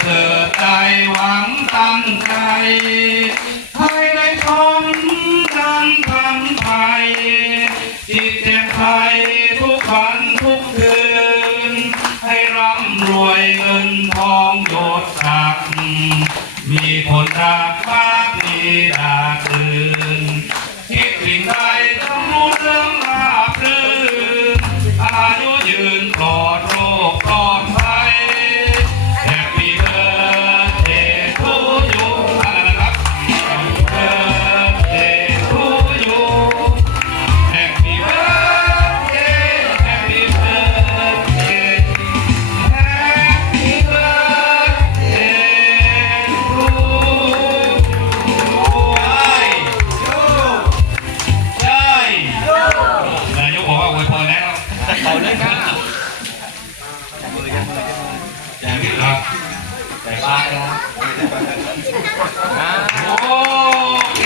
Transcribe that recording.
เกิดใจหวังตั้งใจให้ได้ทนดังคำไทยจิตเจ็บไทยทุกวันทุกคืน ให้ร่ำรวยเงินทองโยดสัก มีคนรักมาก เขาเลยครับจับมือจับมือจับมืออย่างนี้ครับใส่ป้ายนะโอเค